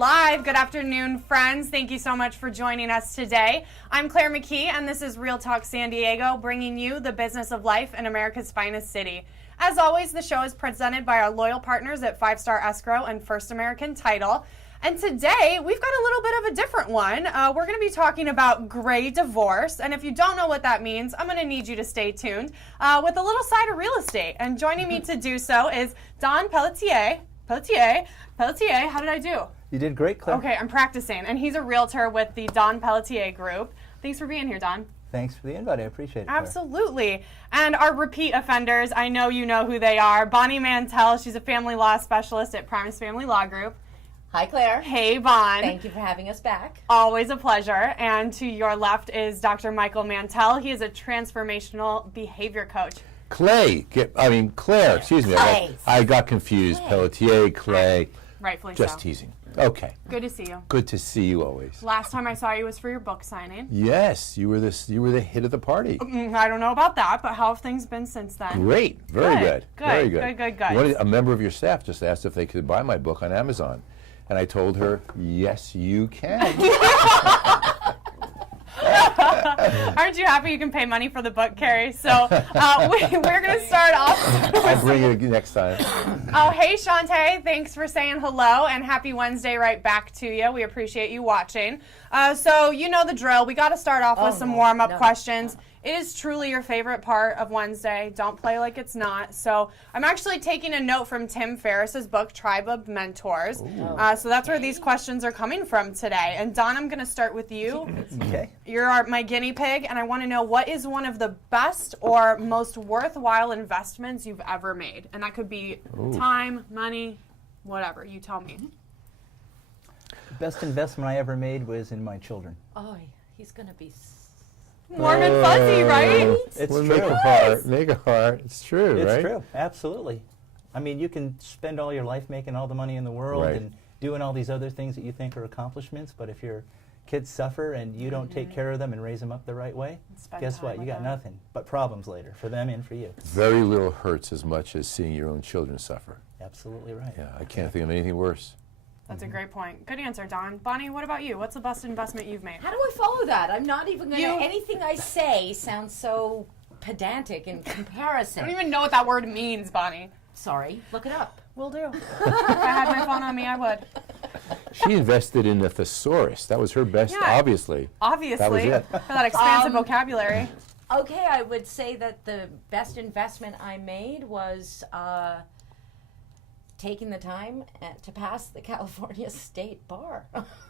live. Good afternoon, friends. Thank you so much for joining us today. I'm Claire McKee, and this is Real Talk San Diego, bringing you the business of life in America's finest city. As always, the show is presented by our loyal partners at 5 Star Escrow and First American Title. And today, we've got a little bit of a different one. We're going to be talking about gray divorce. And if you don't know what that means, I'm going to need you to stay tuned with a little side of real estate. And joining me to do so is Don Pelletier, how did I do? You did great, Claire. Okay, I'm practicing. And he's a realtor with the Don Pelletier Group. Thanks for being here, Don. Thanks for the invite. I appreciate it, Claire. Absolutely. And our repeat offenders, I know you know who they are. Bonnie Mantell, she's a family law specialist at Primus Family Law Group. Hi, Claire. Hey, Bon. Thank you for having us back. Always a pleasure. And to your left is Dr. Michael Mantell. He is a transformational behavior coach. Claire, excuse me. I got confused. Pelletier, Clay. Rightfully Just so. teasing. Okay. Good to see you. Good to see you always. Last time I saw you was for your book signing. Yes, you were the hit of the party. I don't know about that, but how have things been since then? Great. Very good. Very good. Good. A member of your staff just asked if they could buy my book on Amazon. And I told her, yes, you can. Aren't you happy you can pay money for the book, Carrie? So we're going to start off. I'll bring it next time. Oh, hey, Shantae. Thanks for saying hello, and happy Wednesday right back to you. We appreciate you watching. So you know the drill. We got to start off with some warm-up questions. It is truly your favorite part of Wednesday. Don't play like it's not. So I'm actually taking a note from Tim Ferriss's book, Tribe of Mentors. So that's where these questions are coming from today. And Don, I'm going to start with you. Okay. You're my guinea pig, and I want to know what is one of the best or most worthwhile investments you've ever made? And that could be time, money, whatever. You tell me. The best investment I ever made was in my children. Oh, he's going to be... Warm and fuzzy, right? It's Well, true. Make a heart. It's true, right? It's true. Absolutely. I mean, you can spend all your life making all the money in the world and doing all these other things that you think are accomplishments, but if your kids suffer and you don't take care of them and raise them up the right way, guess what? You got nothing but problems later for them and for you. Very little hurts as much as seeing your own children suffer. Absolutely right. Yeah, I can't think of anything worse. That's a great point. Good answer, Don. Bonnie, what about you? What's the best investment you've made? How do I follow that? I'm not even going to... Anything I say sounds so pedantic in comparison. I don't even know what that word means, Bonnie. Sorry. Look it up. Will do. If I had my phone on me, I would. She invested in the thesaurus. That was her best, obviously. Obviously. That was it. For that expansive vocabulary. Okay, I would say that the best investment I made was... taking the time to pass the California State Bar.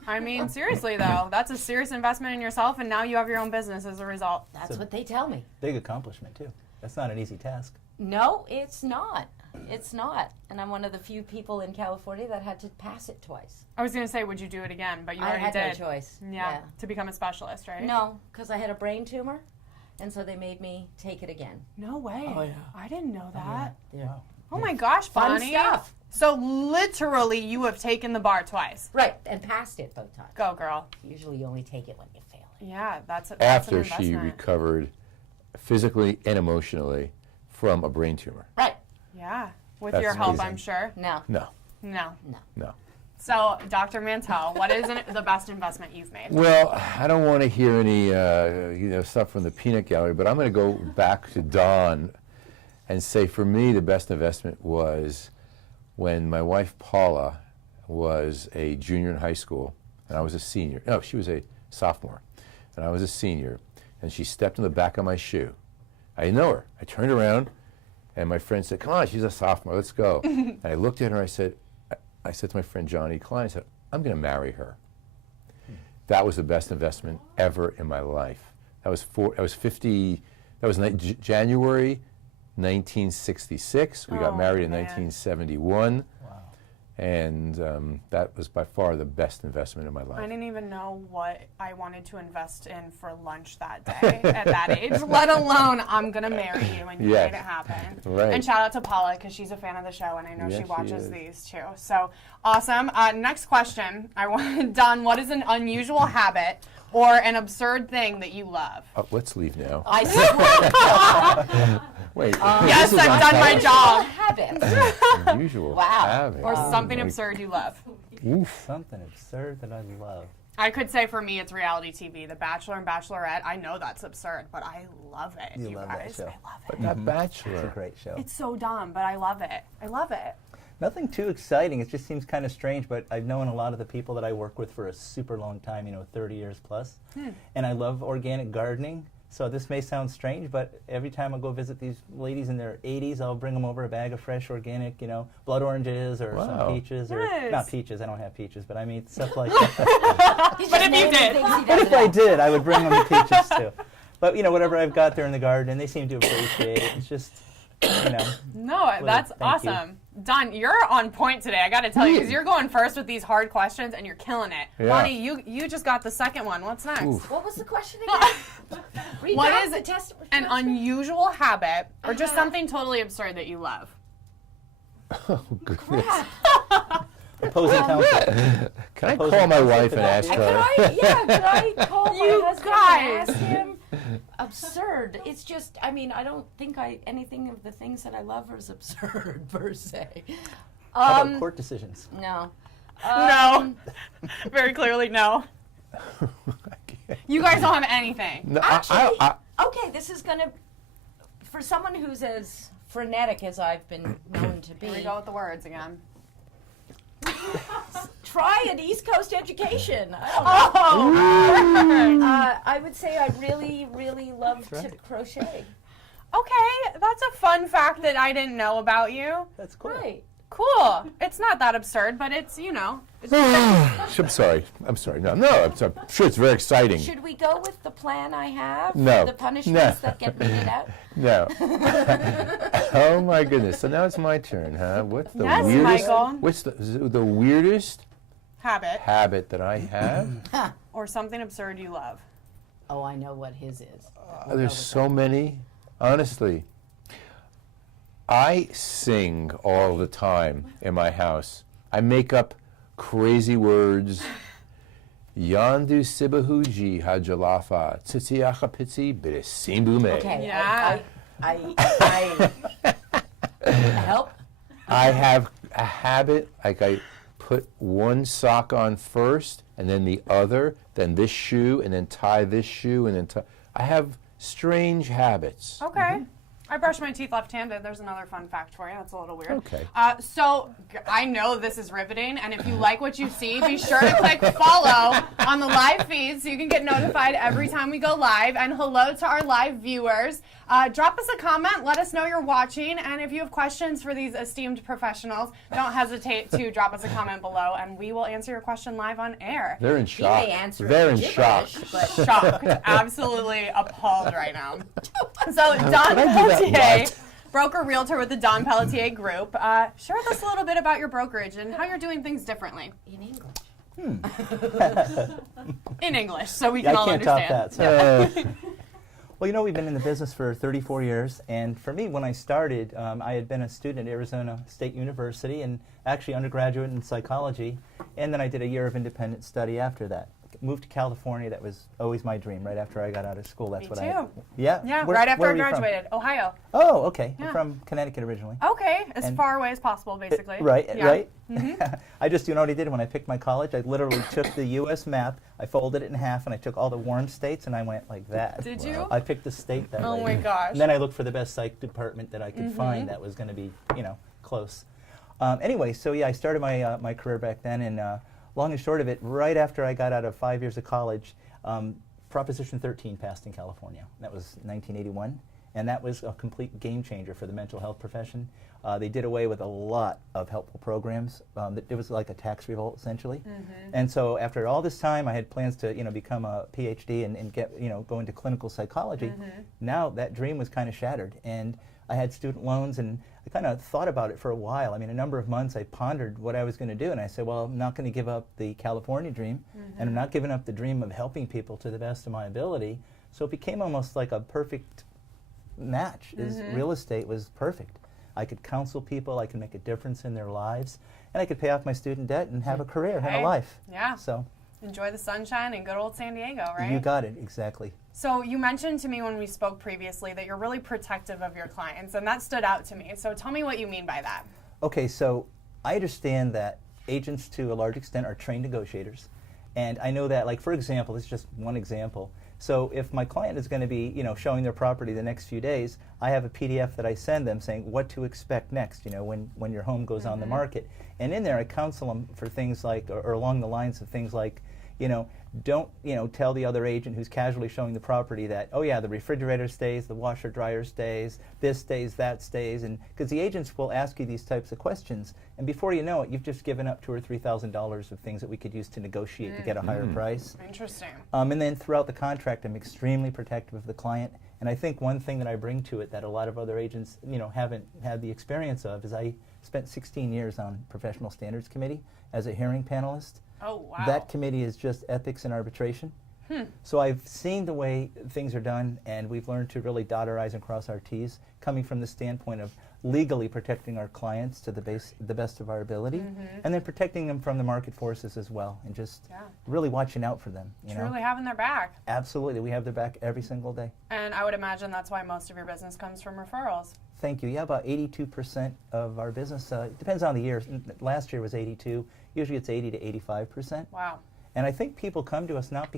I mean, seriously, though. That's a serious investment in yourself, and now you have your own business as a result. That's what they tell me. Big accomplishment, too. That's not an easy task. No, it's not. It's not. And I'm one of the few people in California that had to pass it twice. I was going to say, would you do it again? But you already did. I had no choice. Yeah, to become a specialist, right? No, because I had a brain tumor, and so they made me take it again. No way. Oh, yeah. I didn't know that. Yeah. Wow. Oh, my gosh, Fun Bonnie. stuff. So literally, you have taken the bar twice. Right, and passed it both times. Go, girl. Usually you only take it when you fail it. Yeah, that's After an she investment. recovered physically and emotionally from a brain tumor. Right. Yeah, with That's your help, amazing. I'm sure. No. No. No. So, Dr. Mantell, what is the best investment you've made? Well, I don't want to hear any stuff from the peanut gallery, but I'm going to go back to Don and say for me the best investment was when my wife Paula was a junior in high school and I was a senior. No, she was a sophomore and I was a senior, and she stepped in the back of my shoe. I didn't know her. I turned around and my friend said, "Come on, she's a sophomore, let's go." And I looked at her and I said to my friend Johnny Klein, I said, "I'm going to marry her." That was the best investment ever in my life. That was January 1966. We got married in 1971. Wow. And that was by far the best investment in my life. I didn't even know what I wanted to invest in for lunch that day at that age, let alone I'm going to marry you, and you made it happen. Right. And shout out to Paula because she's a fan of the show, and I know Yes, she she watches is. these too. So awesome. Next question. Don, what is an unusual habit or an absurd thing that you love. Let's leave now. I swear. Wait. Yes, this is I've done my job. Habit. Unusual Wow. habit. Or Oh something my- absurd you love. Oof. Something absurd that I love. I could say for me it's reality TV. The Bachelor and Bachelorette, I know that's absurd, but I love it, You you love that guys. show. I love it. But not Bachelor. It's a great show. It's so dumb, but I love it. I love it. Nothing too exciting. It just seems kind of strange, but I've known a lot of the people that I work with for a super long time, 30 years plus. And I love organic gardening. So this may sound strange, but every time I go visit these ladies in their 80s, I'll bring them over a bag of fresh organic, blood oranges or Wow. some peaches. Or Nice. not peaches, I don't have peaches, but I mean stuff like that. But if you did. But if I did, I would bring them the peaches too. But, whatever I've got there in the garden, they seem to appreciate it. It's just, No, that's thank you. awesome. Don, you're on point today, I got to tell you, because you're going first with these hard questions and you're killing it. Yeah. Bonnie, you just got the second one. What's next? Oof. What was the question again? Read What back is the test. an unusual habit or just something totally absurd that you love? Oh, goodness. opposing counsel. Can I Opposing call my counsel wife for and that. ask Could her? I call You my husband guys. and ask him? Absurd. It's just, I don't think anything of the things that I love is absurd, per se. How about court decisions? No. No. Very clearly, no. You guys don't have anything. No, Actually, okay, this is going to, for someone who's as frenetic as I've been known to be, Here we go with the words again. try an East Coast education. I don't know. Oh, I would say I really, really love That's to right. crochet. okay, that's a fun fact that I didn't know about you. That's cool. Right. Cool. It's not that absurd, but it's, it's I'm sorry. No, I'm sure it's very exciting. Should we go with the plan I have? No. The punishments No. that get meted out? No. Oh my goodness. So now it's my turn, huh? What's the Yes, weirdest? Michael. What's the weirdest habit habit that I have? or something absurd you love. Oh, I know what his is. There's so many. Honestly, I sing all the time in my house. I make up crazy words. Yandu sibahuji hajalafa tsitiacha pitsi bisimbume. Okay. Yeah. I help. I have a habit, like I put one sock on first, and then the other, then this shoe, and then tie this shoe, and then tie. I have strange habits. Okay. I brush my teeth left-handed. There's another fun fact for you. That's a little weird. Okay. So I know this is riveting, and if you like what you see, be sure to click follow on the live feed so you can get notified every time we go live. And hello to our live viewers. Drop us a comment. Let us know you're watching. And if you have questions for these esteemed professionals, don't hesitate to drop us a comment below, and we will answer your question live on air. They're in He shock. may answer They're in gibberish, shock. but Shocked. Absolutely appalled right now. So Don do that Pelletier, right? broker realtor with the Don Pelletier Group, share with us a little bit about your brokerage and how you're doing things differently in English. in English, so we Yeah, can I all can't understand. top that. So. Well, we've been in the business for 34 years, and for me, when I started, I had been a student at Arizona State University, and actually undergraduate in psychology, and then I did a year of independent study after that. Moved to California. That was always my dream. Right after I got out of school, that's Me what too. I. Yeah. Yeah, Where- right after where I are you from? graduated, Ohio. Oh, okay. Yeah. I'm from Connecticut originally. Okay, as And- far away as possible, basically. Right, Yeah. right. I just, what I did when I picked my college? I literally took the U.S. map, I folded it in half, and I took all the warm states, and I went like that. Did you? I picked a state that Oh way. my gosh. And then I looked for the best psych department that I could find that was going to be, close. Anyway, so yeah, I started my my career back then, and long and short of it, right after I got out of 5 years of college, Proposition 13 passed in California. That was 1981, and that was a complete game changer for the mental health profession. They did away with a lot of helpful programs. It was like a tax revolt, essentially. And so after all this time, I had plans to, become a PhD and get, go into clinical psychology. Now that dream was kind of shattered, and I had student loans, and I kind of thought about it for a while. I mean, a number of months I pondered what I was going to do, and I said, well, I'm not going to give up the California dream, and I'm not giving up the dream of helping people to the best of my ability. So it became almost like a perfect match. Real estate was perfect. I could counsel people, I could make a difference in their lives, and I could pay off my student debt and have a career and Okay. a life. Yeah. So Enjoy the sunshine in good old San Diego, right? You got it, exactly. So you mentioned to me when we spoke previously that you're really protective of your clients, and that stood out to me. So tell me what you mean by that. Okay, so I understand that agents to a large extent are trained negotiators. And I know that, like, for example, this is just one example. So if my client is going to be, showing their property the next few days, I have a PDF that I send them saying what to expect next, when your home goes on the market. And in there I counsel them for things like, or along the lines of things like, don't, tell the other agent who's casually showing the property that, oh yeah, the refrigerator stays, the washer dryer stays, this stays, that stays, and because the agents will ask you these types of questions, and before you know it, you've just given up $2,000 or $3,000 of things that we could use to negotiate to get a higher price. Interesting. And then throughout the contract, I'm extremely protective of the client, and I think one thing that I bring to it that a lot of other agents, haven't had the experience of is I spent 16 years on Professional Standards Committee as a hearing panelist. Oh, wow. That committee is just ethics and arbitration. So I've seen the way things are done, and we've learned to really dot our I's and cross our T's, coming from the standpoint of legally protecting our clients to the best of our ability, and then protecting them from the market forces as well, and just really watching out for them. Truly having their back. Absolutely, we have their back every single day. And I would imagine that's why most of your business comes from referrals. Thank you. Yeah, about 82% of our business, depends on the year. Last year was 82. Usually it's 80 to 85%. Wow. And I think people come to us not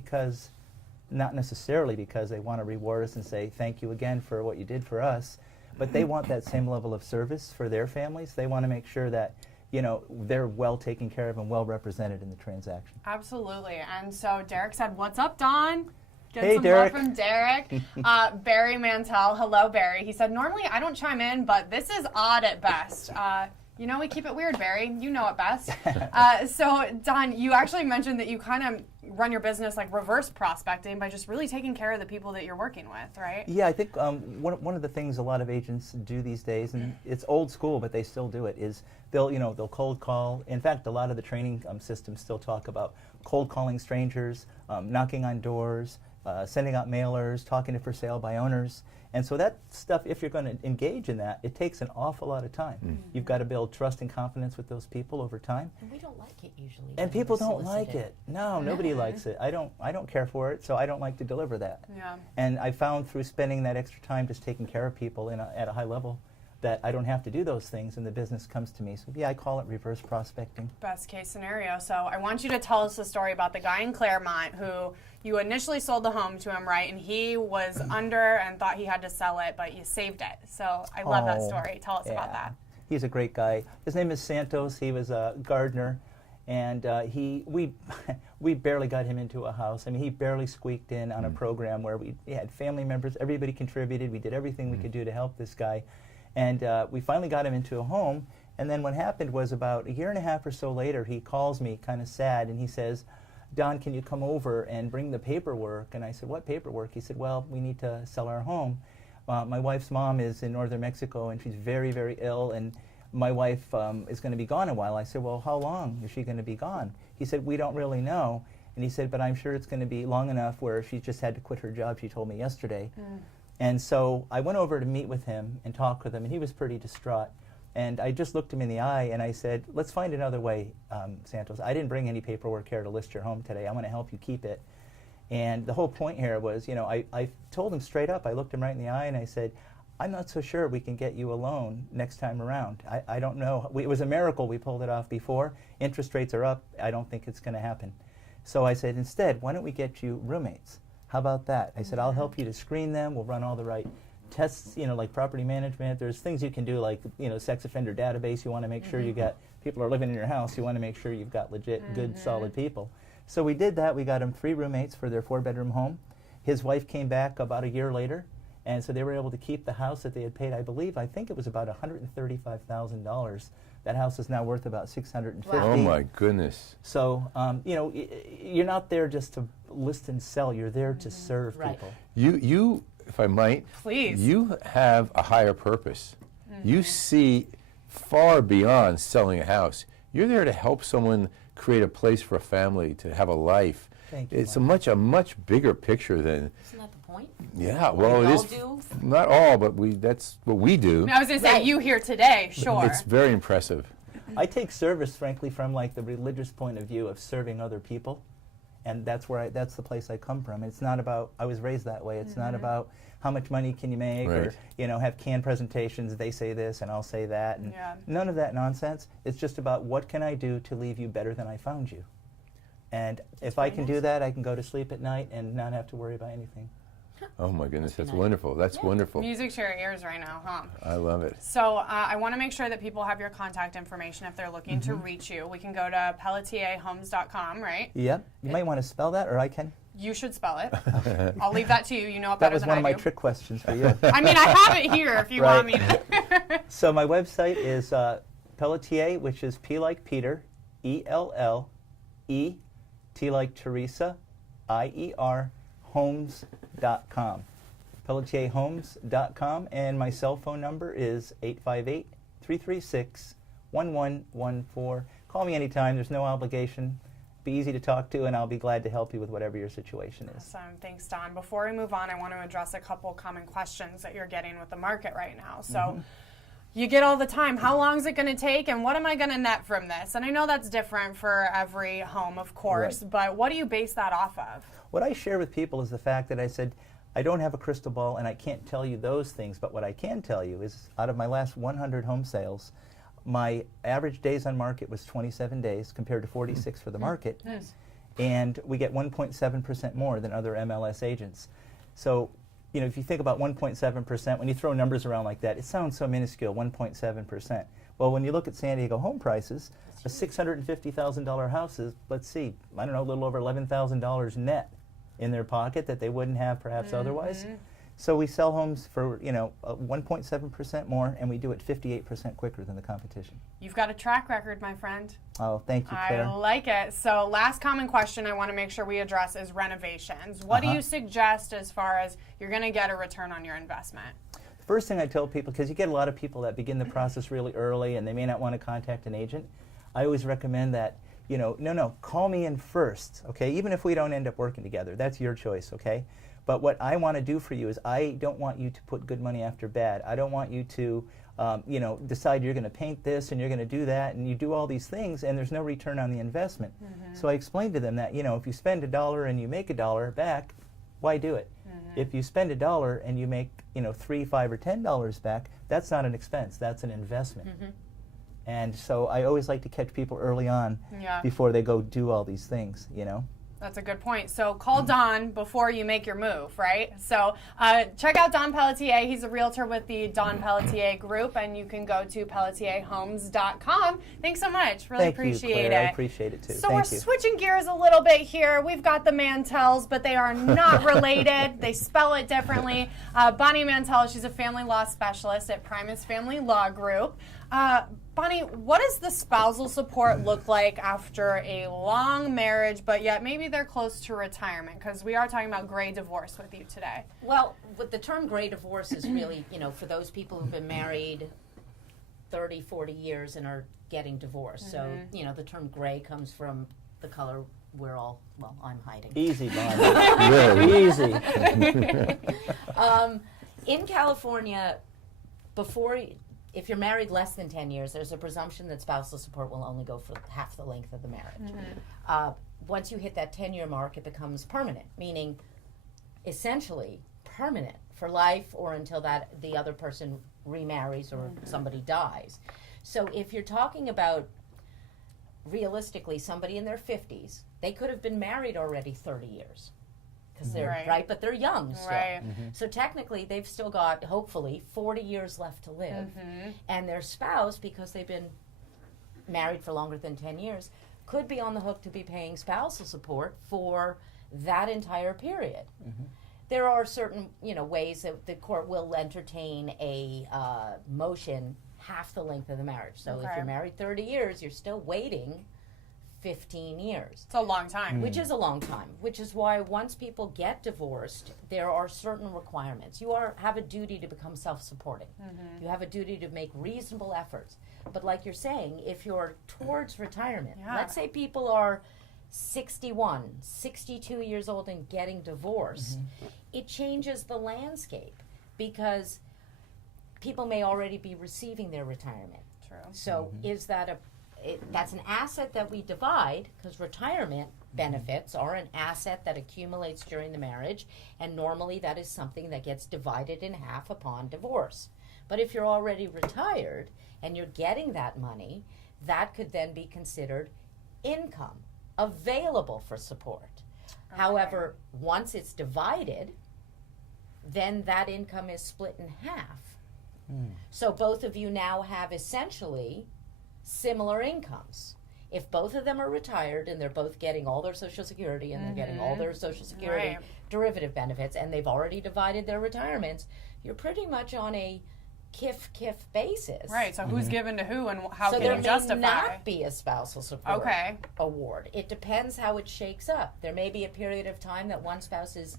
necessarily because they want to reward us and say thank you again for what you did for us, but they want that same level of service for their families. They want to make sure that they're well taken care of and well represented in the transaction. Absolutely. And so Derek said, "What's up, Don?" Get Hey, some Derek. love from Derek. Barry Mantell. Hello, Barry. He said, "Normally I don't chime in, but this is odd at best." We keep it weird, Barry. You know it best. So, Don, you actually mentioned that you kind of run your business like reverse prospecting by just really taking care of the people that you're working with, right? Yeah, I think one of the things a lot of agents do these days, and it's old school, but they still do it, is they'll cold call. In fact, a lot of the training systems still talk about cold calling strangers, knocking on doors, sending out mailers, talking to for sale by owners. And so that stuff, if you're going to engage in that, it takes an awful lot of time. You've got to build trust and confidence with those people over time. And we don't like it usually. And people don't like it. No, nobody likes it. I don't care for it, so I don't like to deliver that. Yeah. And I found through spending that extra time just taking care of people at a high level that I don't have to do those things and the business comes to me. So yeah, I call it reverse prospecting. Best case scenario. So I want you to tell us the story about the guy in Claremont who you initially sold the home to him, right? And he was under and thought he had to sell it, but you saved it. So I love that story. Tell us about that. He's a great guy. His name is Santos. He was a gardener, and we barely got him into a house. I mean, he barely squeaked in on a program where we had family members. Everybody contributed. We did everything we could do to help this guy. And we finally got him into a home, and then what happened was about a year and a half or so later, he calls me kind of sad, and he says, "Don, can you come over and bring the paperwork?" And I said, "What paperwork?" He said, "Well, we need to sell our home. My wife's mom is in northern Mexico, and she's very, very ill, and my wife is going to be gone a while." I said, "Well, how long is she going to be gone?" He said, "We don't really know." And he said, "But I'm sure it's going to be long enough where she just had to quit her job, she told me yesterday." And so I went over to meet with him and talk with him, and he was pretty distraught. And I just looked him in the eye and I said, "Let's find another way, Santos. I didn't bring any paperwork here to list your home today. I want to help you keep it." And the whole point here was, I told him straight up, I looked him right in the eye and I said, "I'm not so sure we can get you a loan next time around. I don't know. It was a miracle we pulled it off before. Interest rates are up. I don't think it's going to happen." So I said, "Instead, why don't we get you roommates? How about that?" I said, "I'll help you to screen them. We'll run all the right tests, like property management. There's things you can do like, sex offender database. You want to make sure you got people are living in your house. You want to make sure you've got legit, good, solid people." So we did that. We got him 3 roommates for their 4-bedroom home. His wife came back about a year later, and so they were able to keep the house that they had paid, I think it was about $135,000. That house is now worth about $650,000. Oh my goodness. So, you're not there just to list and sell. You're there to serve people. You, if I might, Please. You have a higher purpose. You see far beyond selling a house. You're there to help someone create a place for a family to have a life. Thank you, It's Mike. a much bigger picture than. Isn't that the point? Yeah, well, We it all is. do. Not all, but that's what we do. I was going to say, Right. you here today, sure. It's very impressive. I take service, frankly, from like the religious point of view of serving other people. And that's that's the place I come from. It's not about, I was raised that way. It's not about how much money can you make or, have canned presentations, they say this and I'll say that. And none of that nonsense. It's just about what can I do to leave you better than I found you. And if I can do that, I can go to sleep at night and not have to worry about anything. Oh my goodness, that's wonderful. That's wonderful. Music to your ears right now, huh? I love it. So I want to make sure that people have your contact information if they're looking to reach you. We can go to PelletierHomes.com, right? Yep. You might want to spell that, or I can. You should spell it. I'll leave that to you. You know it better than I do. That was one of my trick questions for you. I mean, I have it here if you want me to. So my website is Pelletier, which is P like Peter, E-L-L-E, T like Teresa, I-E-R, homes.com. PelletierHomes.com, and my cell phone number is 858-336-1114. Call me anytime. There's no obligation. Be easy to talk to, and I'll be glad to help you with whatever your situation is. Awesome. Thanks, Don. Before we move on, I want to address a couple common questions that you're getting with the market right now. So you get all the time, how long is it going to take, and what am I going to net from this? And I know that's different for every home, of course, but what do you base that off of? What I share with people is the fact that I said, I don't have a crystal ball and I can't tell you those things, but what I can tell you is out of my last 100 home sales, my average days on market was 27 days compared to 46 for the market. Yes. And we get 1.7% more than other MLS agents. So, if you think about 1.7%, when you throw numbers around like that, it sounds so minuscule, 1.7%. Well, when you look at San Diego home prices, a $650,000 house is, let's see, I don't know, a little over $11,000 net in their pocket that they wouldn't have perhaps otherwise. So we sell homes for 1.7% more, and we do it 58% quicker than the competition. You've got a track record, my friend. Oh, thank you, Claire. I like it. So last common question I want to make sure we address is renovations. What do you suggest as far as you're going to get a return on your investment? The first thing I tell people, because you get a lot of people that begin the process really early and they may not want to contact an agent, I always recommend that, no, call me in first, okay? Even if we don't end up working together, that's your choice, okay? But what I want to do for you is I don't want you to put good money after bad. I don't want you to, decide you're going to paint this and you're going to do that, and you do all these things and there's no return on the investment. So I explained to them that, if you spend $1 and you make $1 back, why do it? If you spend $1 and you make, $3, $5, or $10 back, that's not an expense. That's an investment. And so I always like to catch people early on before they go do all these things, That's a good point. So call Don before you make your move, right? So check out Don Pelletier. He's a realtor with the Don Pelletier Group, and you can go to PelletierHomes.com. Thanks so much. Really appreciate you, Claire. it. I appreciate it too. So we're switching gears a little bit here. We've got the Mantels, but they are not related. They spell it differently. Bonnie Mantell, she's a family law specialist at Primus Family Law Group. Bonnie, what does the spousal support look like after a long marriage, but yet maybe they're close to retirement? Because we are talking about gray divorce with you today. Well, with the term gray divorce is really, for those people who've been married 30, 40 years and are getting divorced. So, the term gray comes from the color we're all, I'm hiding. Easy, Bonnie. Really easy. In California, if you're married less than 10 years, there's a presumption that spousal support will only go for half the length of the marriage. Once you hit that 10-year mark, it becomes permanent, meaning essentially permanent for life or until the other person remarries or somebody dies. So if you're talking about, realistically, somebody in their 50s, they could have been married already 30 years. Because they're right, but they're young still. Right. So technically, they've still got hopefully 40 years left to live, and their spouse, because they've been married for longer than 10 years, could be on the hook to be paying spousal support for that entire period. There are certain ways that the court will entertain a motion half the length of the marriage. So if you're married 30 years, you're still waiting 15 years. It's a long time. Which is a long time, which is why once people get divorced, there are certain requirements. You have a duty to become self-supporting. You have a duty to make reasonable efforts. But like you're saying, if you're towards retirement, let's say people are 61, 62 years old and getting divorced, it changes the landscape because people may already be receiving their retirement. True. So is that that's an asset that we divide, because retirement benefits are an asset that accumulates during the marriage, and normally that is something that gets divided in half upon divorce. But if you're already retired and you're getting that money, that could then be considered income available for support. Okay. However, once it's divided, then that income is split in half. So both of you now have essentially similar incomes. If both of them are retired and they're both getting all their Social Security and they're getting all their Social Security derivative benefits, and they've already divided their retirements, you're pretty much on a kif basis. Right, so who's given to who and how so can you justify? So there may not be a spousal support award. It depends how it shakes up. There may be a period of time that one spouse is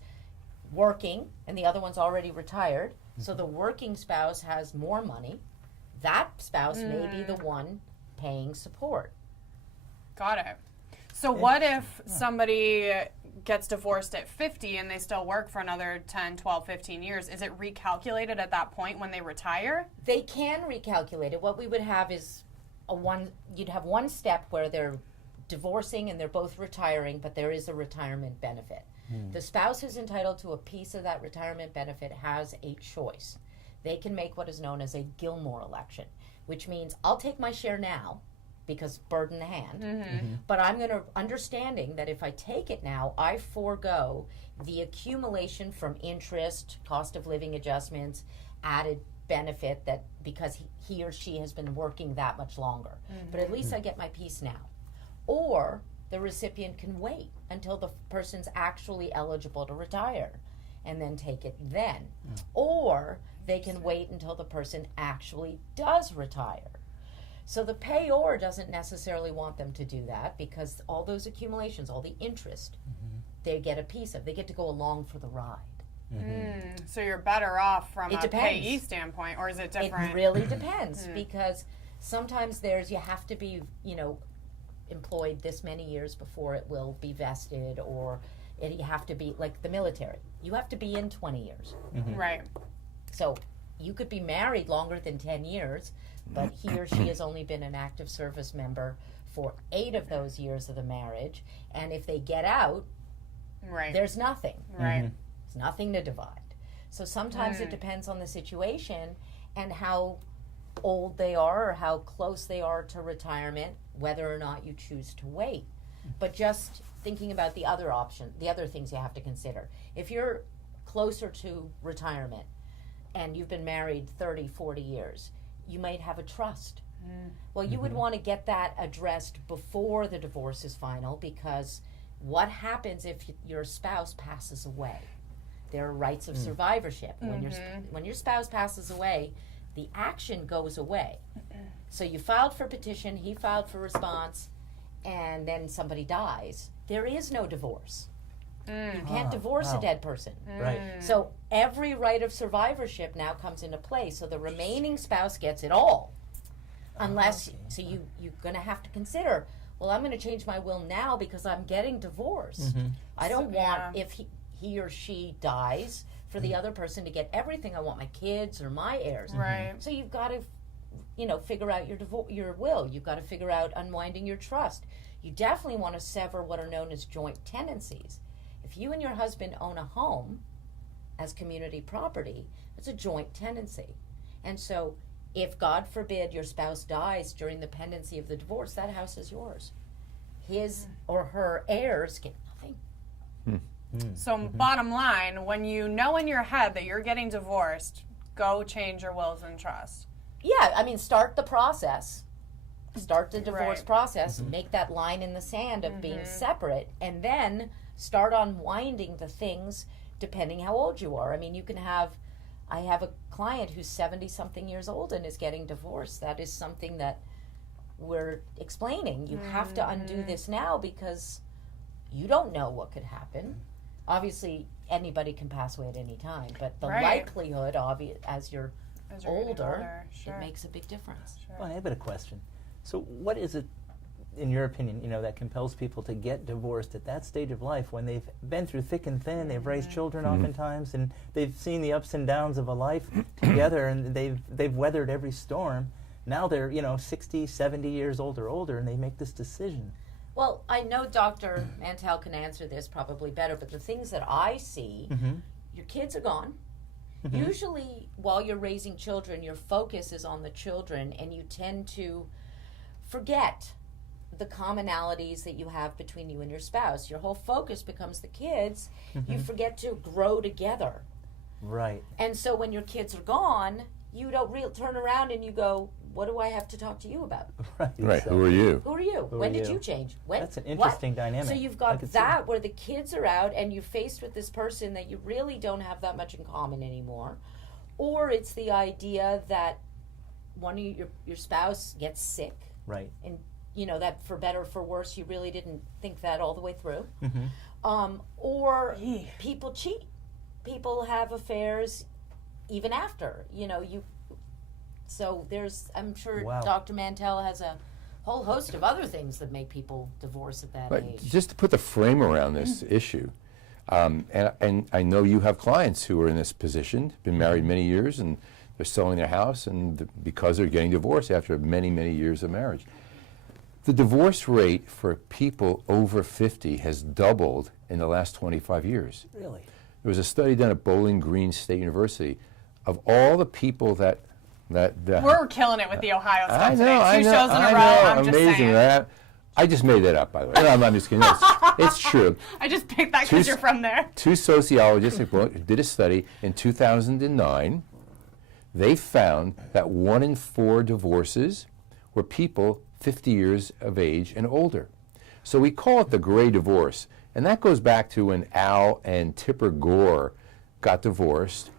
working and the other one's already retired, so the working spouse has more money. That spouse may be the one paying support. Got it. So what if somebody gets divorced at 50 and they still work for another 10, 12, 15 years? Is it recalculated at that point when they retire? They can recalculate it. What we would have is you'd have one step where they're divorcing and they're both retiring, but there is a retirement benefit. The spouse who's entitled to a piece of that retirement benefit has a choice. They can make what is known as a Gilmore election, which means I'll take my share now, because bird in the hand, but I'm going to understanding that if I take it now, I forego the accumulation from interest, cost of living adjustments, added benefit that because he or she has been working that much longer. But at least I get my piece now. Or the recipient can wait until the person's actually eligible to retire and then take it then. Or they can wait until the person actually does retire. So the payor doesn't necessarily want them to do that because all those accumulations, all the interest, they get a piece of. They get to go along for the ride. So you're better off from a payee standpoint, or is it different? It really depends because sometimes you have to be, employed this many years before it will be vested, or you have to be like the military. You have to be in 20 years. Right. So you could be married longer than 10 years, but he or she has only been an active service member for 8 of those years of the marriage, and if they get out, there's nothing. There's nothing to divide. So sometimes it depends on the situation and how old they are or how close they are to retirement, whether or not you choose to wait. But just thinking about the other option, the other things you have to consider. If you're closer to retirement and you've been married 30, 40 years, you might have a trust. Well, you would want to get that addressed before the divorce is final, because what happens if your spouse passes away? There are rights of survivorship. When your spouse passes away, the action goes away. So you filed for petition, he filed for response, and then somebody dies. There is no divorce. You can't divorce a dead person. So every right of survivorship now comes into play. So the remaining spouse gets it all. Unless, so you're going to have to consider, well, I'm going to change my will now because I'm getting divorced. I don't want, if he or she dies, for the other person to get everything. I want my kids or my heirs. So you've got to, figure out your will. You've got to figure out unwinding your trust. You definitely want to sever what are known as joint tenancies. If you and your husband own a home as community property, it's a joint tenancy. And so if, God forbid, your spouse dies during the pendency of the divorce, that house is yours. His or her heirs get nothing. So bottom line, when you know in your head that you're getting divorced, go change your wills and trust. Yeah, I mean, start the process. Start the divorce process, make that line in the sand of being separate, and then start unwinding the things depending how old you are. I mean, I have a client who's 70-something years old and is getting divorced. That is something that we're explaining. You have to undo this now because you don't know what could happen. Obviously, anybody can pass away at any time, but the likelihood, as you're older, it makes a big difference. Well, I have a question. So what is it, in your opinion, that compels people to get divorced at that stage of life when they've been through thick and thin, they've raised children oftentimes, and they've seen the ups and downs of a life together, and they've weathered every storm. Now they're, 60, 70 years old or older, and they make this decision. Well, I know Dr. Mantel can answer this probably better, but the things that I see, your kids are gone. Usually, while you're raising children, your focus is on the children, and you tend to forget the commonalities that you have between you and your spouse. Your whole focus becomes the kids. You forget to grow together. Right. And so when your kids are gone, you don't turn around and you go, what do I have to talk to you about? Right. Who are you? Who are you? Who when are did you? you change? When? That's an interesting dynamic. So you've I got could see that where the kids are out and you're faced with this person that you really don't have that much in common anymore. Or it's the idea that one of your spouse gets sick. Right. And you know that for better or for worse, you really didn't think that all the way through. Or people cheat. People have affairs even after. So I'm sure Wow. Dr. Mantel has a whole host of other things that make people divorce at that But age. just to put the frame around this issue, and I know you have clients who are in this position, been married many years, and they're selling their house, and because they're getting divorced after many, many years of marriage. The divorce rate for people over 50 has doubled in the last 25 years. Really? There was a study done at Bowling Green State University of all the people that We're killing it with the Ohio stuff I know, today. I Two know, shows in I a row. know, I'm just amazing. saying. I just made that up, by the way. No, I'm just kidding. No, it's true. I just picked that because you're from there. Two sociologists did a study in 2009. They found that 1 in 4 divorces were people 50 years of age and older. So we call it the gray divorce. And that goes back to when Al and Tipper Gore got divorced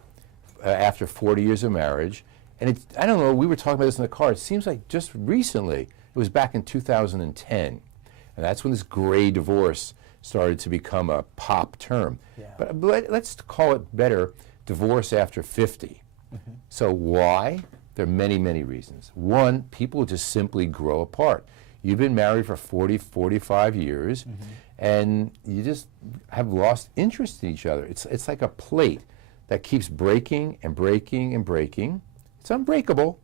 after 40 years of marriage. And I don't know, we were talking about this in the car. It seems like just recently, it was back in 2010. And that's when this gray divorce started to become a pop term. Yeah. But let's call it better, divorce after 50. So why? There are many, many reasons. One, people just simply grow apart. You've been married for 40, 45 years, and you just have lost interest in each other. It's like a plate that keeps breaking and breaking and breaking. It's unbreakable,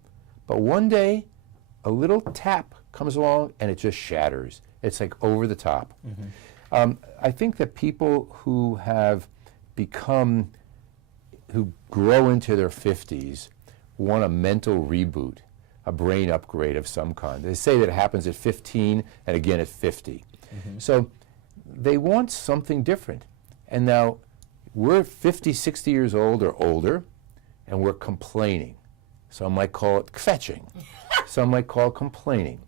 but one day a little tap comes along and it just shatters. It's like over the top. I think that people who have become, who grow into their 50s, want a mental reboot, a brain upgrade of some kind. They say that it happens at 15 and again at 50. So they want something different. And now we're 50, 60 years old or older, and we're complaining. Some might call it kvetching. Some might call it complaining.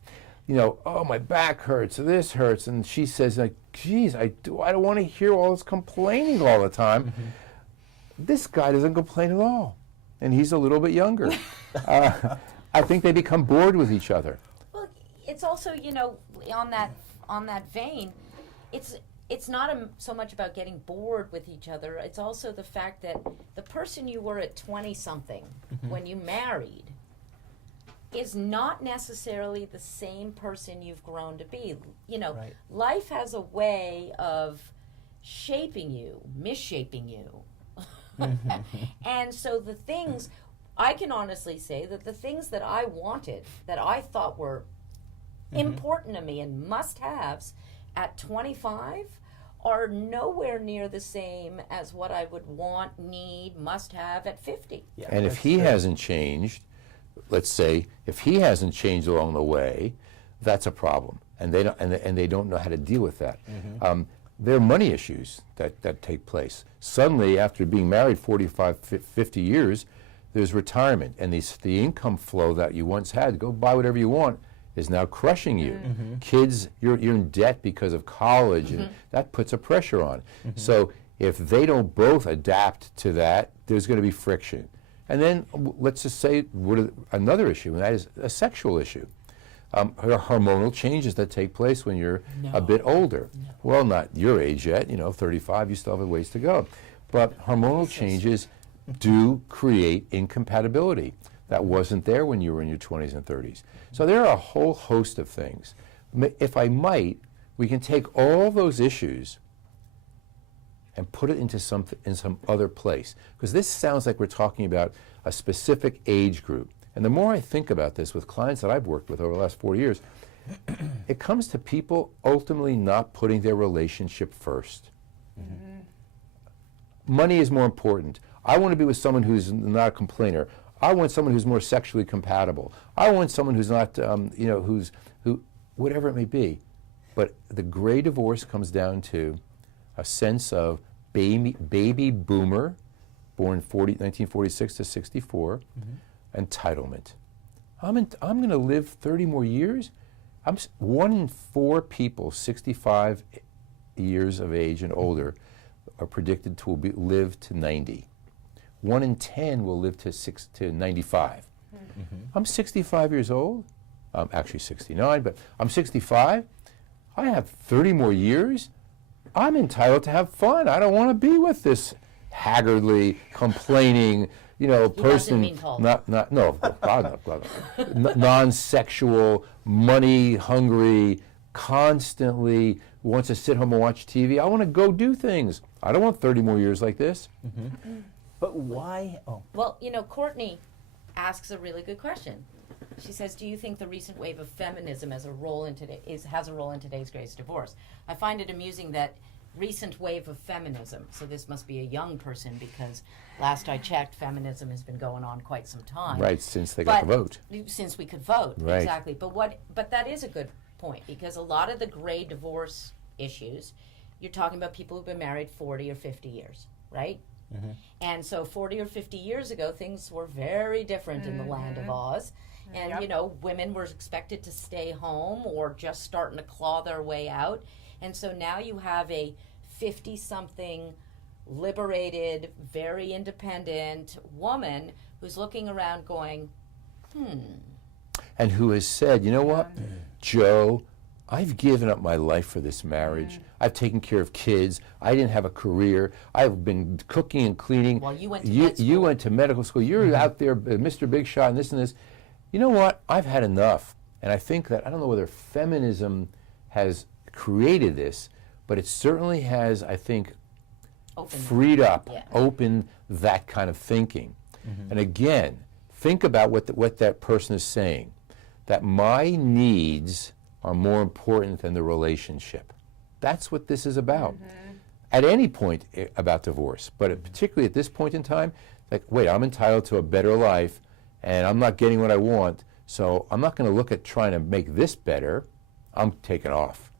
Oh, my back hurts, this hurts. And she says, like, geez, I don't want to hear all this complaining all the time. This guy doesn't complain at all. And he's a little bit younger. I think they become bored with each other. Well, it's also, on that vein, it's not so much about getting bored with each other. It's also the fact that the person you were at 20-something when you married is not necessarily the same person you've grown to be. Right. Life has a way of shaping you, misshaping you. And so the things, I can honestly say that the things that I wanted, that I thought were important to me and must-haves at 25 are nowhere near the same as what I would want, need, must-have at 50. Yeah, And if that's he true. hasn't changed, let's say, if he hasn't changed along the way, that's a problem. And they don't know how to deal with that. There are money issues that take place. Suddenly, after being married 45, 50 years, there's retirement. And the income flow that you once had, go buy whatever you want, is now crushing you. Kids, you're in debt because of college, and that puts a pressure on. So if they don't both adapt to that, there's going to be friction. And then let's just say another issue, and that is a sexual issue. Hormonal changes that take place when you're a bit older. Well, not your age yet, 35, you still have a ways to go. But hormonal changes do create incompatibility. That wasn't there when you were in your 20s and 30s. So there are a whole host of things. If I might, we can take all those issues and put it into some other place. Because this sounds like we're talking about a specific age group. And the more I think about this with clients that I've worked with over the last 4 years, It comes to people ultimately not putting their relationship first. Money is more important. I want to be with someone who's not a complainer. I want someone who's more sexually compatible. I want someone who's not, who, whatever it may be. But the gray divorce comes down to a sense of baby boomer, born 1946 to 64, entitlement. I'm going to live 30 more years. 1 in 4 people 65 years of age and older are predicted to live to 90. 1 in 10 will live to 95. I'm 65 years old. I'm actually 69, but I'm 65. I have 30 more years. I'm entitled to have fun. I don't want to be with this haggardly complaining, person. Non-sexual, money-hungry, constantly wants to sit home and watch TV. I want to go do things. I don't want 30 more years like this. But why? Oh. Well, Courtney asks a really good question. She says, "Do you think the recent wave of feminism has a role in today's greatest divorce?" I find it amusing that recent wave of feminism. So this must be a young person, because last I checked, feminism has been going on quite some time. Right, since they got to vote. Since we could vote, right. Exactly. But that is a good point, because a lot of the gray divorce issues, you're talking about people who've been married 40 or 50 years, right? And so 40 or 50 years ago, things were very different in the land of Oz. And, women were expected to stay home or just starting to claw their way out. And so now you have a 50-something, liberated, very independent woman who's looking around going, And who has said, you know what, Joe, I've given up my life for this marriage. I've taken care of kids. I didn't have a career. I've been cooking and cleaning. Well, you went to med school. You went to medical school. You're out there, Mr. Big Shot, and this and this. You know what? I've had enough. And I think that, I don't know whether feminism has created this, but it certainly has, I think, freed up, opened that kind of thinking. And again, think about what that person is saying, that my needs are more important than the relationship. That's what this is about. At any point about divorce, but particularly at this point in time, like, wait, I'm entitled to a better life, and I'm not getting what I want, so I'm not going to look at trying to make this better. I'm taking off.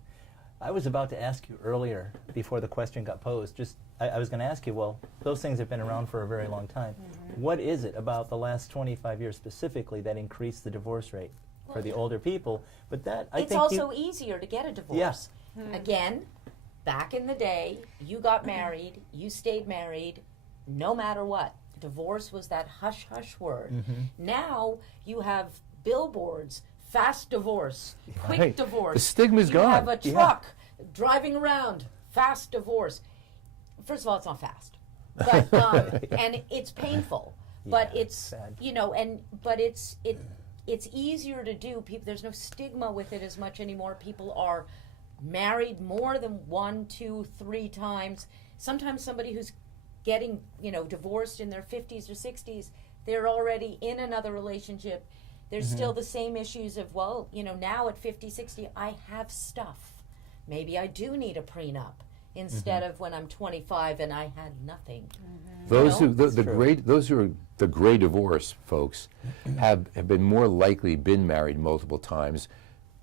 I was about to ask you earlier, before the question got posed, I was going to ask you, well, those things have been around for a very long time. What is it about the last 25 years specifically that increased the divorce rate for the older people? But that, I think it's also easier to get a divorce. Again, back in the day, you got married, you stayed married, no matter what. Divorce was that hush-hush word. Now you have billboards, fast divorce, quick divorce. The stigma's gone. You have a truck driving around, fast divorce. First of all, it's not fast, but and it's painful. But it's sad. but it's easier to do. People, there's no stigma with it as much anymore. People are married more than 1, 2, 3 times. Sometimes somebody who's getting divorced in their 50s or 60s, they're already in another relationship. There's still the same issues of, now at 50, 60, I have stuff. Maybe I do need a prenup instead of when I'm 25 and I had nothing. Those who are the gray divorce folks have been more likely been married multiple times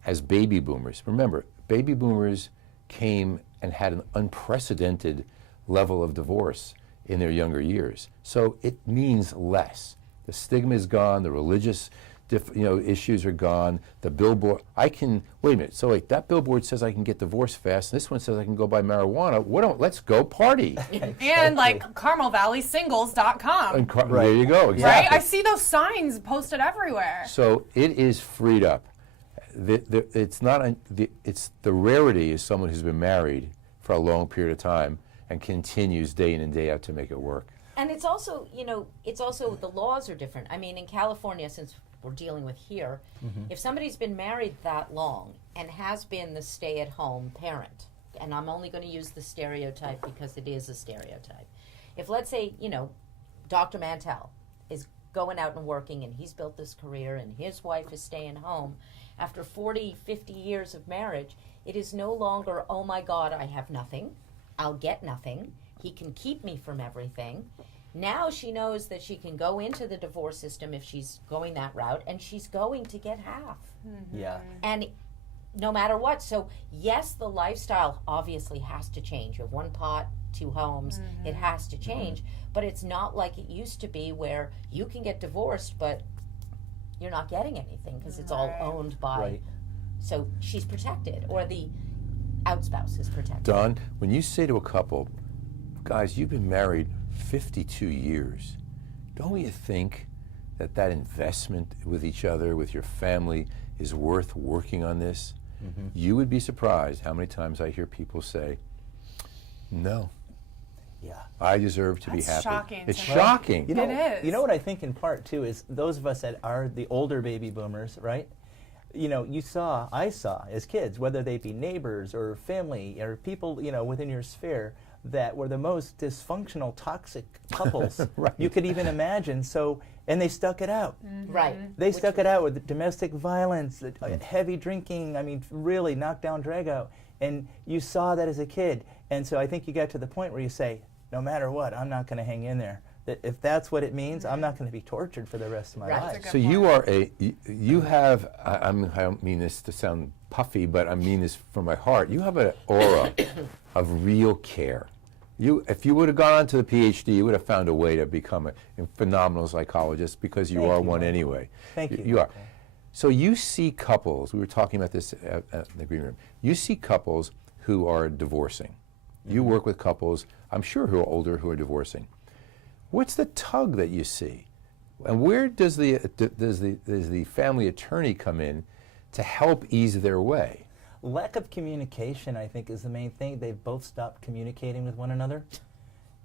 as baby boomers. Remember, baby boomers came and had an unprecedented level of divorce in their younger years. So it means less. The stigma is gone, the religious issues are gone, the billboard, wait a minute, so that billboard says I can get divorced fast, and this one says I can go buy marijuana, let's go party. And like CarmelValleySingles.com. There you go, exactly. Right? I see those signs posted everywhere. So it is freed up. It's the rarity is someone who's been married for a long period of time and continues day in and day out to make it work. And it's also, the laws are different. I mean, in California, since we're dealing with here, if somebody's been married that long and has been the stay-at-home parent, and I'm only going to use the stereotype because it is a stereotype. If, let's say, Dr. Mantel is going out and working, and he's built this career, and his wife is staying home. After 40, 50 years of marriage, it is no longer, oh my God, I have nothing. I'll get nothing. He can keep me from everything. Now she knows that she can go into the divorce system if she's going that route, and she's going to get half. Yeah. And no matter what. So yes, the lifestyle obviously has to change. You have one pot, two homes. It has to change. But it's not like it used to be where you can get divorced, but you're not getting anything because it's all owned by. Right. So she's protected, or the outspouse is protected. Don, when you say to a couple, guys, you've been married 52 years, don't you think that that investment with each other, with your family, is worth working on this? You would be surprised how many times I hear people say, no, Yeah. I deserve to be That's happy. shocking It's to me. shocking. You know, It is. You know what I think in part too is those of us that are the older baby boomers, right? You know, I saw as kids, whether they be neighbors or family or people, you know, within your sphere, that were the most dysfunctional, toxic couples Right. you could even imagine. So, and they stuck it out. Right. They stuck it out with domestic violence, heavy drinking, I mean, really knockdown, drag out. And you saw that as a kid. And so I think you got to the point where you say, no matter what, I'm not going to hang in there. That if that's what it means, I'm not going to be tortured for the rest of my Right. life. That's a So good you point. are you have, I don't mean this to sound puffy, but I mean this from my heart. You have an aura of real care. If you would have gone on to the PhD, you would have found a way to become a phenomenal psychologist because you Thank are you, one Michael. anyway. Thank you, You are. Michael. So you see couples, we were talking about this at the green room, you see couples who are divorcing. You work with couples, I'm sure who are older, who are divorcing. What's the tug that you see? And where does the family attorney come in to help ease their way? Lack of communication, I think, is the main thing. They've both stopped communicating with one another.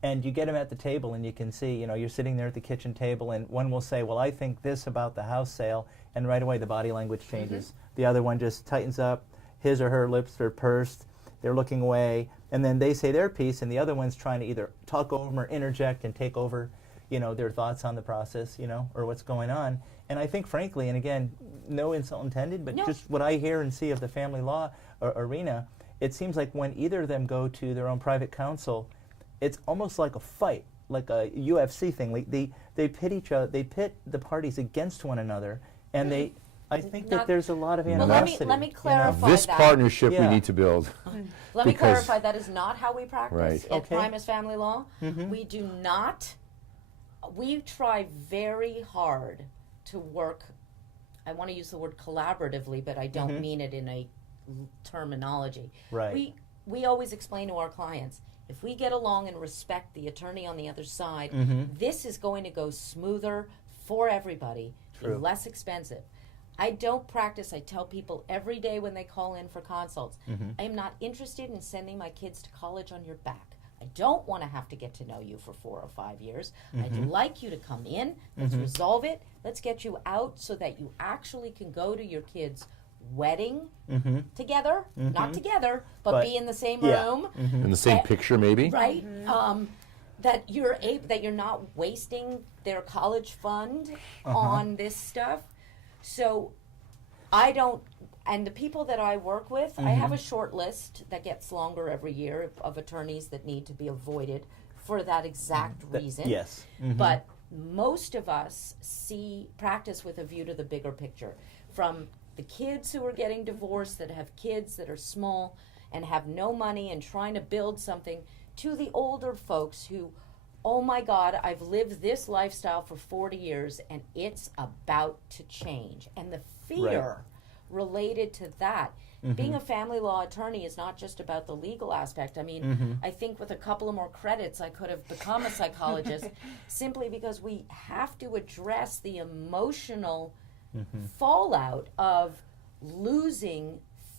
And you get them at the table and you can see, you know, you're sitting there at the kitchen table and one will say, well, I think this about the house sale, and right away the body language changes. The other one just tightens up, his or her lips are pursed, they're looking away, and then they say their piece and the other one's trying to either talk over them or interject and take over, you know, their thoughts on the process, you know, or what's going on. And I think, frankly, and again, no insult intended, but No. just what I hear and see of the family law arena, it seems like when either of them go to their own private counsel, it's almost like a fight, like a UFC thing. Like they pit each other, they pit the parties against one another, and I think that Not- there's a lot of Well, animosity. let me you know? clarify This that. partnership we Yeah. need to build. Let me because- clarify, that is not how we practice Right. at Okay. Primus Family Law. We do not, we try very hard to work, I want to use the word collaboratively, but I don't mean it in a terminology. Right. We always explain to our clients, if we get along and respect the attorney on the other side, this is going to go smoother for everybody, be True. less expensive. I don't practice, I tell people every day when they call in for consults, I am not interested in sending my kids to college on your back. I don't want to have to get to know you for 4 or 5 years. I'd like you to come in, let's resolve it, let's get you out so that you actually can go to your kids' wedding together, not together, but be in the same yeah. room, In the same picture, maybe? right? That you're not wasting their college fund on this stuff. So I don't, and the people that I work with, I have a short list that gets longer every year of attorneys that need to be avoided for that exact reason. Yes. But most of us practice with a view to the bigger picture. From the kids who are getting divorced, that have kids that are small and have no money and trying to build something, to the older folks who, oh my God, I've lived this lifestyle for 40 years and it's about to change. And the fear related to that. Being a family law attorney is not just about the legal aspect. I mean, I think with a couple of more credits, I could have become a psychologist simply because we have to address the emotional fallout of losing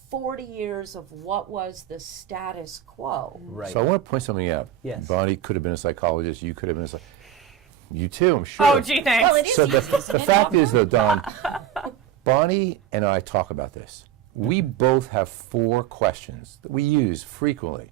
40 years of what was the status quo. Right. So I want to point something out. Yes. Bonnie could have been a psychologist. You could have been a you too, I'm sure. Oh, gee, thanks. Well, it is So easy, the isn't it? fact is, though, Don, Bonnie and I talk about this. We both have 4 questions that we use frequently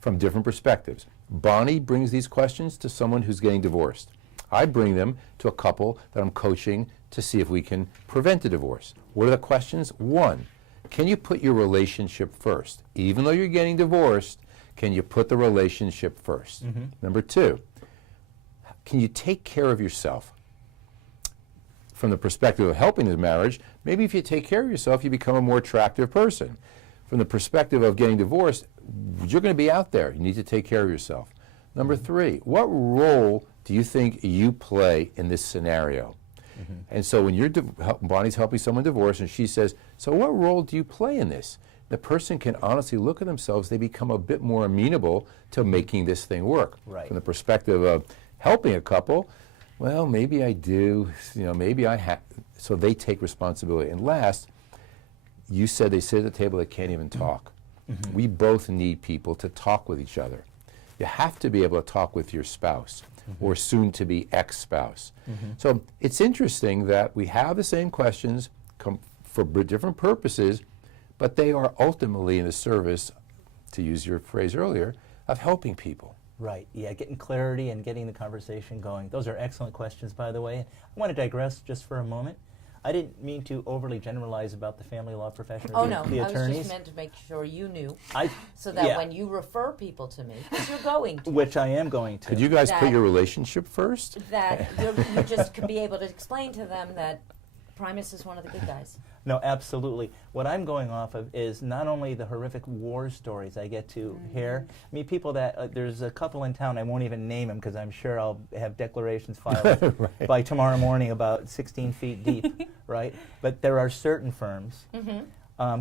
from different perspectives. Bonnie brings these questions to someone who's getting divorced. I bring them to a couple that I'm coaching to see if we can prevent a divorce. What are the questions? One, can you put your relationship first? Even though you're getting divorced, can you put the relationship first? Number two, can you take care of yourself? From the perspective of helping the marriage, maybe if you take care of yourself, you become a more attractive person. From the perspective of getting divorced, you're going to be out there. You need to take care of yourself. Number three, what role do you think you play in this scenario? And so when Bonnie's helping someone divorce and she says, so what role do you play in this? The person can honestly look at themselves, they become a bit more amenable to making this thing work. Right. From the perspective of helping a couple, well, maybe I do, maybe I have, so they take responsibility. And last, you said they sit at the table, they can't even talk. We both need people to talk with each other. You have to be able to talk with your spouse or soon-to-be ex-spouse. So it's interesting that we have the same questions for different purposes, but they are ultimately in the service, to use your phrase earlier, of helping people. Right, yeah, getting clarity and getting the conversation going. Those are excellent questions, by the way. I want to digress just for a moment. I didn't mean to overly generalize about the family law profession or the attorneys. I was just meant to make sure you knew, so that yeah. when you refer people to me, because you're going to. Which I am going to. Could you guys put your relationship first? That you just can be able to explain to them that Primus is one of the good guys. No, absolutely. What I'm going off of is not only the horrific war stories I get to hear. I mean, people that, there's a couple in town, I won't even name them because I'm sure I'll have declarations filed Right. by tomorrow morning about 16 feet deep, right? But there are certain firms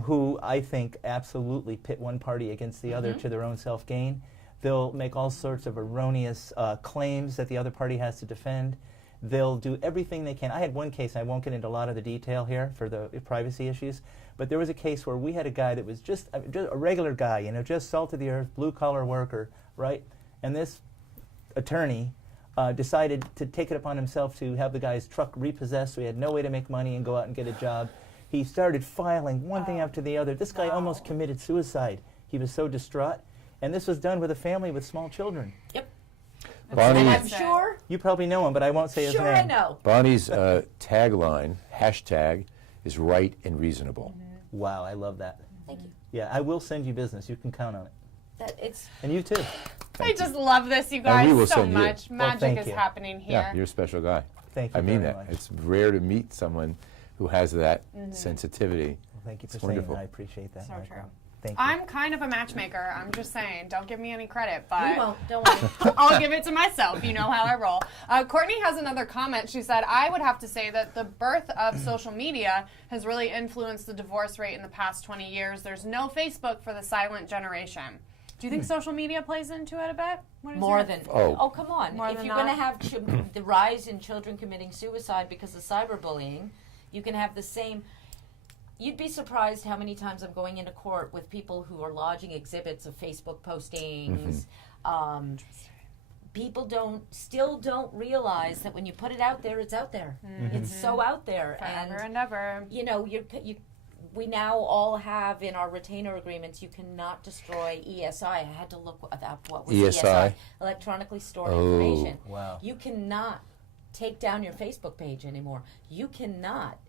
who I think absolutely pit one party against the other to their own self-gain. They'll make all sorts of erroneous claims that the other party has to defend. They'll do everything they can. I had one case, I won't get into a lot of the detail here for the privacy issues, but there was a case where we had a guy that was just a regular guy, just salt of the earth, blue-collar worker, right? And this attorney decided to take it upon himself to have the guy's truck repossessed, so he had no way to make money and go out and get a job. He started filing one thing after the other. This guy almost committed suicide. He was so distraught. And this was done with a family with small children. Yep. Bonnie, And I'm sure. You probably know him, but I won't say his name. Sure, I know. Bonnie's tagline, hashtag, is right and reasonable. Wow, I love that. Thank you. Yeah, I will send you business. You can count on it. It's And you too. I just love this, you And we will guys, so send you. much. Well, Magic thank is you. happening here. Yeah, you're a special guy. Thank you I mean very that. much. It's rare to meet someone who has that sensitivity. Well, thank you for It's saying wonderful. that. I appreciate that. So Michael. true. Thank you. I'm kind of a matchmaker. I'm just saying. Don't give me any credit, we but won't. Don't worry. I'll give it to myself. You know how I roll. Courtney has another comment. She said, I would have to say that the birth of social media has really influenced the divorce rate in the past 20 years. There's no Facebook for the silent generation. Do you think social media plays into it a bit? What is More your- than Oh. come on! More If than you're going to not? have the rise in children committing suicide because of cyberbullying, you can have the same. You'd be surprised how many times I'm going into court with people who are lodging exhibits of Facebook postings. People still don't realize that when you put it out there, it's out there. It's so out there, Forever and ever. you know, we now all have in our retainer agreements, you cannot destroy ESI. I had to look at what was ESI? Electronically stored Oh. information. Wow. You cannot take down your Facebook page anymore. You cannot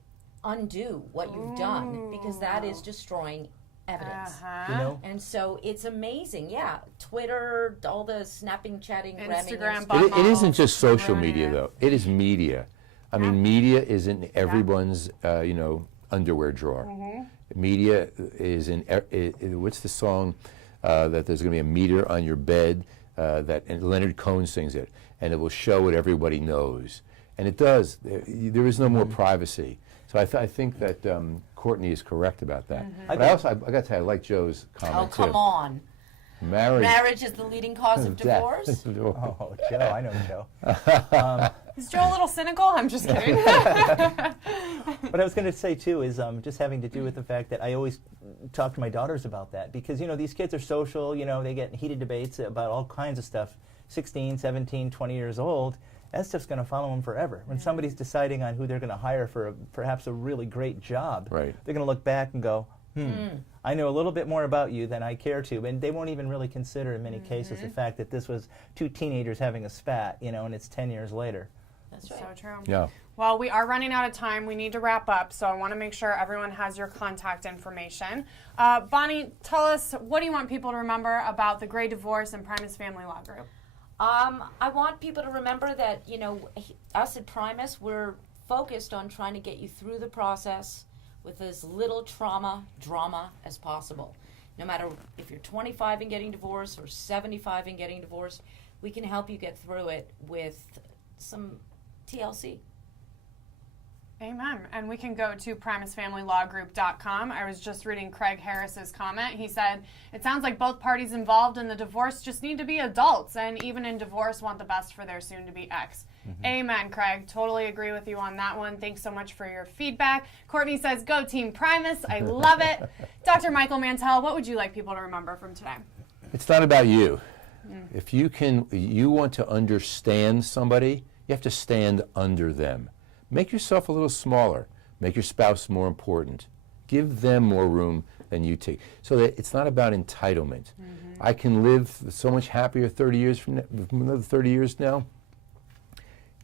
undo what you've done because that is destroying evidence. You know, And so it's amazing. Yeah, Twitter, all the snapping, chatting, gramming. Instagram, It isn't just social Running media, it. though. It is media. I mean, media is in everyone's, underwear drawer. Media is in, what's the song that there's going to be a meter on your bed and Leonard Cohen sings it, and it will show what everybody knows. And it does. There is no more privacy. So I think that Courtney is correct about that. But I got to tell you, I like Joe's comment, Oh, come too. on. Marriage is the leading cause of divorce? oh, Joe, I know Joe. Is Joe a little cynical? I'm just kidding. What I was going to say, too, is just having to do with the fact that I always talk to my daughters about that because, these kids are social, they get in heated debates about all kinds of stuff, 16, 17, 20 years old. That stuff's going to follow them forever. When somebody's deciding on who they're going to hire for perhaps a really great job, Right. they're going to look back and go, I know a little bit more about you than I care to. And they won't even really consider in many cases the fact that this was two teenagers having a spat, and it's 10 years later. That's right. So true. Yeah. Well, we are running out of time. We need to wrap up, so I want to make sure everyone has your contact information. Bonnie, tell us, what do you want people to remember about the Great Divorce and Primus Family Law Group? I want people to remember that, you know, us at Primus, we're focused on trying to get you through the process with as little drama as possible. No matter if you're 25 and getting divorced or 75 and getting divorced, we can help you get through it with some TLC. Amen. And we can go to primusfamilylawgroup.com. I was just reading Craig Harris's comment. He said, it sounds like both parties involved in the divorce just need to be adults, and even in divorce want the best for their soon-to-be ex. Mm-hmm. Amen, Craig. Totally agree with you on that one. Thanks so much for your feedback. Courtney says, go Team Primus. I love it. Dr. Michael Mantell, what would you like people to remember from today? It's not about you. If you want to understand somebody, you have to stand under them. Make yourself a little smaller. Make your spouse more important. Give them more room than you take. So that it's not about entitlement. I can live so much happier 30 years from now, another 30 years now.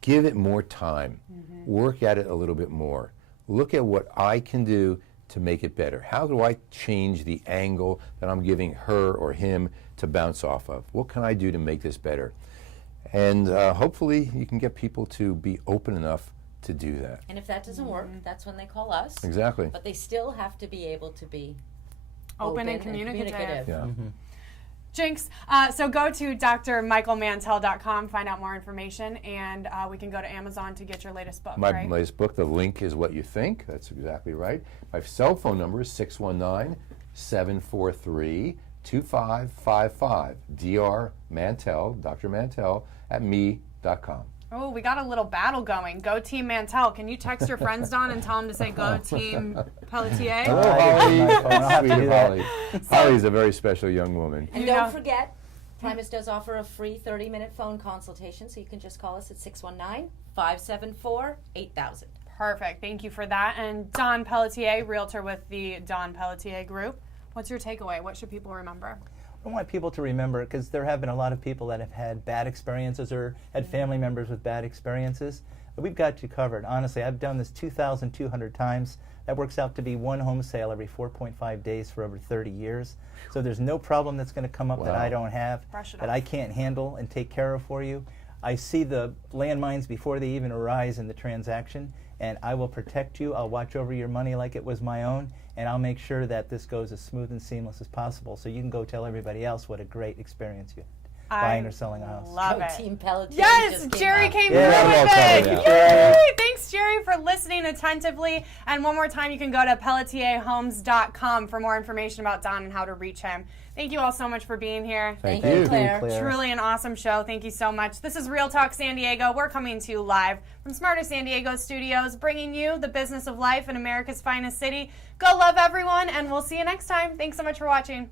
Give it more time. Work at it a little bit more. Look at what I can do to make it better. How do I change the angle that I'm giving her or him to bounce off of? What can I do to make this better? And hopefully you can get people to be open enough to do that. And if that doesn't work, that's when they call us. Exactly. But they still have to be able to be Open and communicative. Yeah. Jinx. So go to drmichaelmantell.com, find out more information, and we can go to Amazon to get your latest book, My right? latest book, The Link is What You Think. That's exactly right. My cell phone number is 619-743-2555. Dr. Mantell, Dr. Mantell, at me.com. Oh, we got a little battle going. Go Team Mantell. Can you text your friends, Don, and tell them to say go Team Pelletier? Hello, Holly. Sweet Holly. Holly's a very special young woman. And don't forget, Primus does offer a free 30-minute phone consultation, so you can just call us at 619-574-8000. Perfect. Thank you for that. And Don Pelletier, realtor with the Don Pelletier Group. What's your takeaway? What should people remember? I want people to remember, because there have been a lot of people that have had bad experiences or had family members with bad experiences. We've got you covered. Honestly, I've done this 2,200 times. That works out to be one home sale every 4.5 days for over 30 years. So there's no problem that's going to come up that I don't have, that I can't handle and take care of for you. I see the landmines before they even arise in the transaction, and I will protect you. I'll watch over your money like it was my own, and I'll make sure that this goes as smooth and seamless as possible, so you can go tell everybody else what a great experience you had buying or selling a house. Love Go it. Team Pelletier. Yes, Jerry came Yeah, through with thank it. you, Jerry. Yay! Thanks, Jerry, for listening attentively. And one more time, you can go to PelletierHomes.com for more information about Don and how to reach him. Thank you all so much for being here. Thank you, Claire. Truly an awesome show. Thank you so much. This is Real Talk San Diego. We're coming to you live from Smarter San Diego Studios, bringing you the business of life in America's finest city. Go love everyone, and we'll see you next time. Thanks so much for watching.